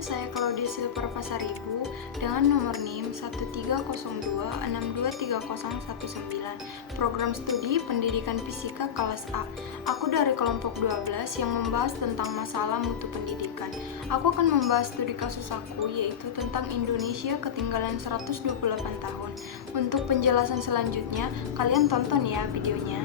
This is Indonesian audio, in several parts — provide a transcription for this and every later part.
saya Claudia Silver Pasaribu dengan nomor NIM 1302623019, program studi pendidikan fisika kelas A. Aku dari kelompok 12 yang membahas tentang masalah mutu pendidikan. Aku akan membahas studi kasus aku, yaitu tentang Indonesia ketinggalan 128 tahun. Untuk penjelasan selanjutnya, kalian tonton ya videonya.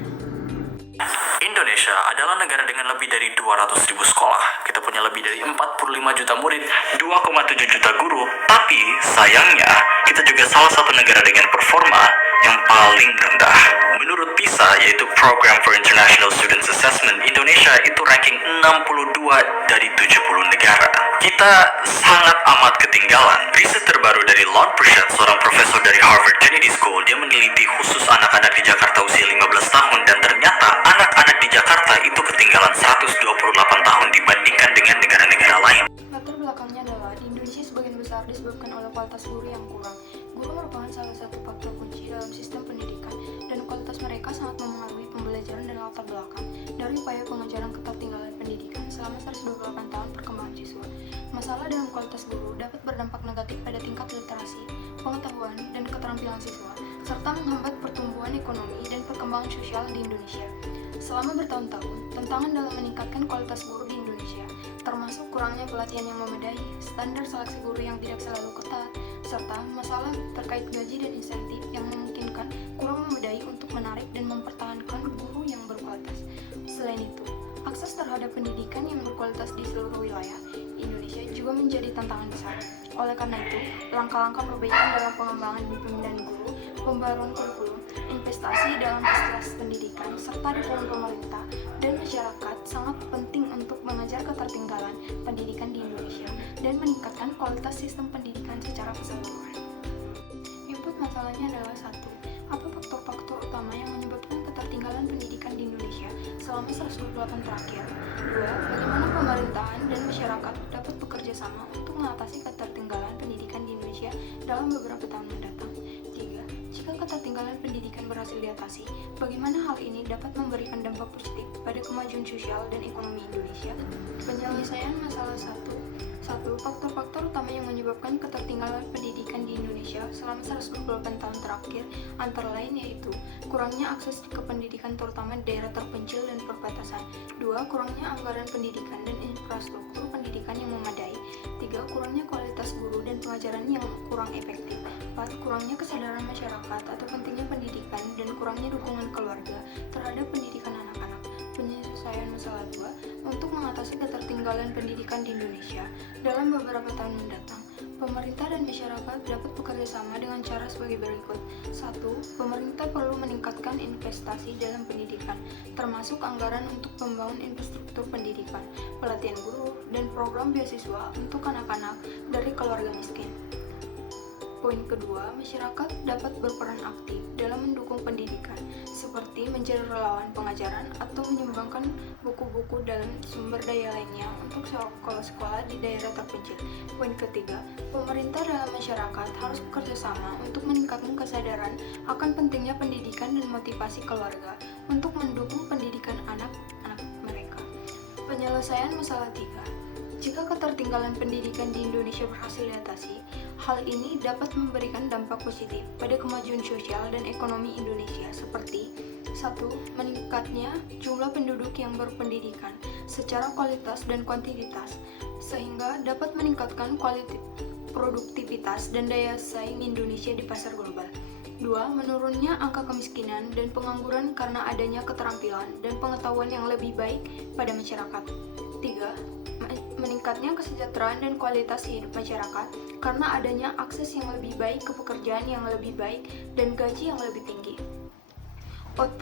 Indonesia adalah negara dengan lebih dari 200.000 sekolah. Kita punya lebih dari 45 juta murid, 2,7 juta guru. Tapi sayangnya, kita juga salah satu negara dengan performa yang paling rendah. Menurut PISA, yaitu Program for International Students Assessment, Indonesia itu ranking 62 dari 70 negara. Kita sangat amat ketinggalan. Riset terbaru dari Lon Prashad, seorang profesor dari Harvard Kennedy School, dia meneliti khusus anak-anak di Jakarta usia 15 tahun, dan ternyata anak-anak di Jakarta itu ketinggalan 128 tahun dibandingkan dengan negara-negara lain. Latar belakangnya adalah di Indonesia sebagian besar disebabkan oleh kualitas guru yang kurang. Guru merupakan salah satu faktor kunci dalam sistem pendidikan, dan kualitas mereka sangat memengaruhi pembelajaran dan latar belakang dari upaya pengejaran ketertinggalan pendidikan selama 128 tahun perkembangan siswa. Masalah dalam kualitas guru dapat berdampak negatif pada tingkat literasi, pengetahuan, dan keterampilan siswa, serta menghambat pertumbuhan ekonomi dan perkembangan sosial di Indonesia. Selama bertahun-tahun, tantangan dalam meningkatkan kualitas guru di Indonesia, termasuk kurangnya pelatihan yang memadai, standar seleksi guru yang tidak selalu ketat, serta masalah terkait gaji dan insentif yang memungkinkan kurang memadai untuk menarik dan mempertahankan guru yang berkualitas. Selain itu, akses terhadap pendidikan yang berkualitas di seluruh wilayah Indonesia juga menjadi tantangan besar. Oleh karena itu, langkah-langkah perbaikan dalam pengembangan dan pembinaan guru, pembaruan kurikulum, investasi dalam fasilitas pendidikan, serta dukungan pemerintah dan masyarakat sangat penting untuk mengejar ketertinggalan pendidikan di Indonesia dan meningkatkan kualitas sistem pendidikan secara keseluruhan. Input masalahnya adalah 1. Apa faktor-faktor utama yang menyebabkan ketertinggalan pendidikan di Indonesia selama 128 terakhir? 2. Bagaimana pemerintahan dan masyarakat dapat bekerja sama untuk mengatasi ketertinggalan pendidikan di Indonesia dalam beberapa tahun mendatang? 3. Jika ketertinggalan pendidikan berhasil diatasi, bagaimana hal ini dapat memberikan dampak positif pada kemajuan sosial dan ekonomi Indonesia? Penyelesaian masalah 1. Faktor-faktor utama yang menyebabkan ketertinggalan pendidikan di Indonesia selama 128 tahun terakhir antara lain yaitu kurangnya akses ke pendidikan terutama di daerah terpencil dan perbatasan. 2. Kurangnya anggaran pendidikan dan infrastruktur pendidikan yang memadai. 3. Kurangnya kualitas guru dan pengajaran yang kurang efektif. 4. Kurangnya kesadaran masyarakat atau pentingnya pendidikan dan kurangnya dukungan keluarga terhadap pendidikan anak-anak. Penyelesaian masalah 2. Untuk mengatasi ketertinggalan pendidikan di Indonesia dalam beberapa tahun mendatang, pemerintah dan masyarakat dapat bekerja sama dengan cara sebagai berikut. 1. Pemerintah perlu meningkatkan investasi dalam pendidikan, termasuk anggaran untuk pembangunan infrastruktur pendidikan, pelatihan guru, dan program beasiswa untuk anak-anak dari keluarga miskin. Poin kedua, masyarakat dapat berperan aktif dalam mendukung pendidikan, seperti menjadi relawan pengajaran atau menyumbangkan buku-buku dalam sumber daya lainnya untuk sekolah-sekolah di daerah terpencil. Poin ketiga, pemerintah dan masyarakat harus bekerja sama untuk meningkatkan kesadaran akan pentingnya pendidikan dan motivasi keluarga untuk mendukung pendidikan anak-anak mereka. Penyelesaian masalah 3. Jika ketertinggalan pendidikan di Indonesia berhasil diatasi, hal ini dapat memberikan dampak positif pada kemajuan sosial dan ekonomi Indonesia seperti 1. Meningkatnya jumlah penduduk yang berpendidikan secara kualitas dan kuantitas, sehingga dapat meningkatkan produktivitas dan daya saing Indonesia di pasar global. 2. Menurunnya angka kemiskinan dan pengangguran karena adanya keterampilan dan pengetahuan yang lebih baik pada masyarakat. 3. Meningkatnya kesejahteraan dan kualitas hidup masyarakat karena adanya akses yang lebih baik ke pekerjaan yang lebih baik dan gaji yang lebih tinggi.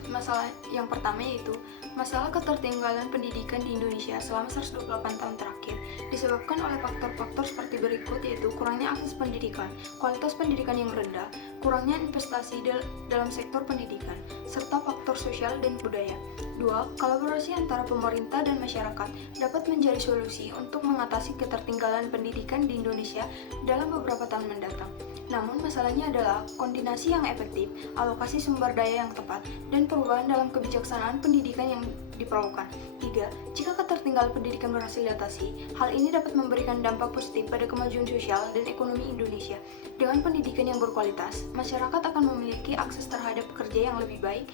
Masalah yang pertama yaitu masalah ketertinggalan pendidikan di Indonesia selama 128 tahun terakhir disebabkan oleh faktor-faktor seperti berikut, yaitu kurangnya akses pendidikan, kualitas pendidikan yang rendah, kurangnya investasi dalam sektor pendidikan, serta faktor sosial dan budaya. 2. Kolaborasi antara pemerintah dan masyarakat dapat menjadi solusi untuk mengatasi ketertinggalan pendidikan di Indonesia dalam beberapa tahun mendatang. Namun masalahnya adalah koordinasi yang efektif, alokasi sumber daya yang tepat, dan perubahan dalam kebijaksanaan pendidikan yang diperlukan. 3. Jika ketertinggalan pendidikan berhasil diatasi, hal ini dapat memberikan dampak positif pada kemajuan sosial dan ekonomi Indonesia. Dengan pendidikan yang berkualitas, masyarakat akan memiliki akses terhadap pekerja yang lebih baik,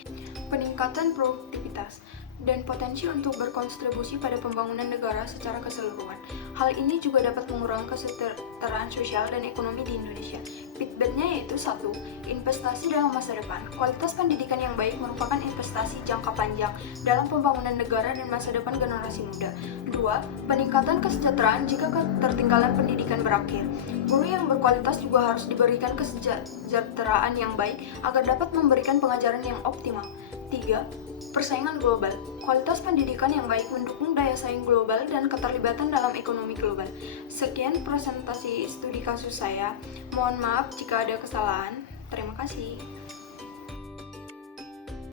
peningkatan produktivitas, dan potensi untuk berkontribusi pada pembangunan negara secara keseluruhan. Hal ini juga dapat mengurangi kesejahteraan sosial dan ekonomi di Indonesia. Feedbacknya yaitu 1. Investasi dalam masa depan. Kualitas pendidikan yang baik merupakan investasi jangka panjang dalam pembangunan negara dan masa depan generasi muda. 2. Peningkatan kesejahteraan jika ketertinggalan pendidikan berakhir. Guru yang berkualitas juga harus diberikan kesejahteraan yang baik agar dapat memberikan pengajaran yang optimal. 3. Persaingan global. Kualitas pendidikan yang baik mendukung daya saing global dan keterlibatan dalam ekonomi global. Sekian presentasi studi kasus saya. Mohon maaf jika ada kesalahan. Terima kasih.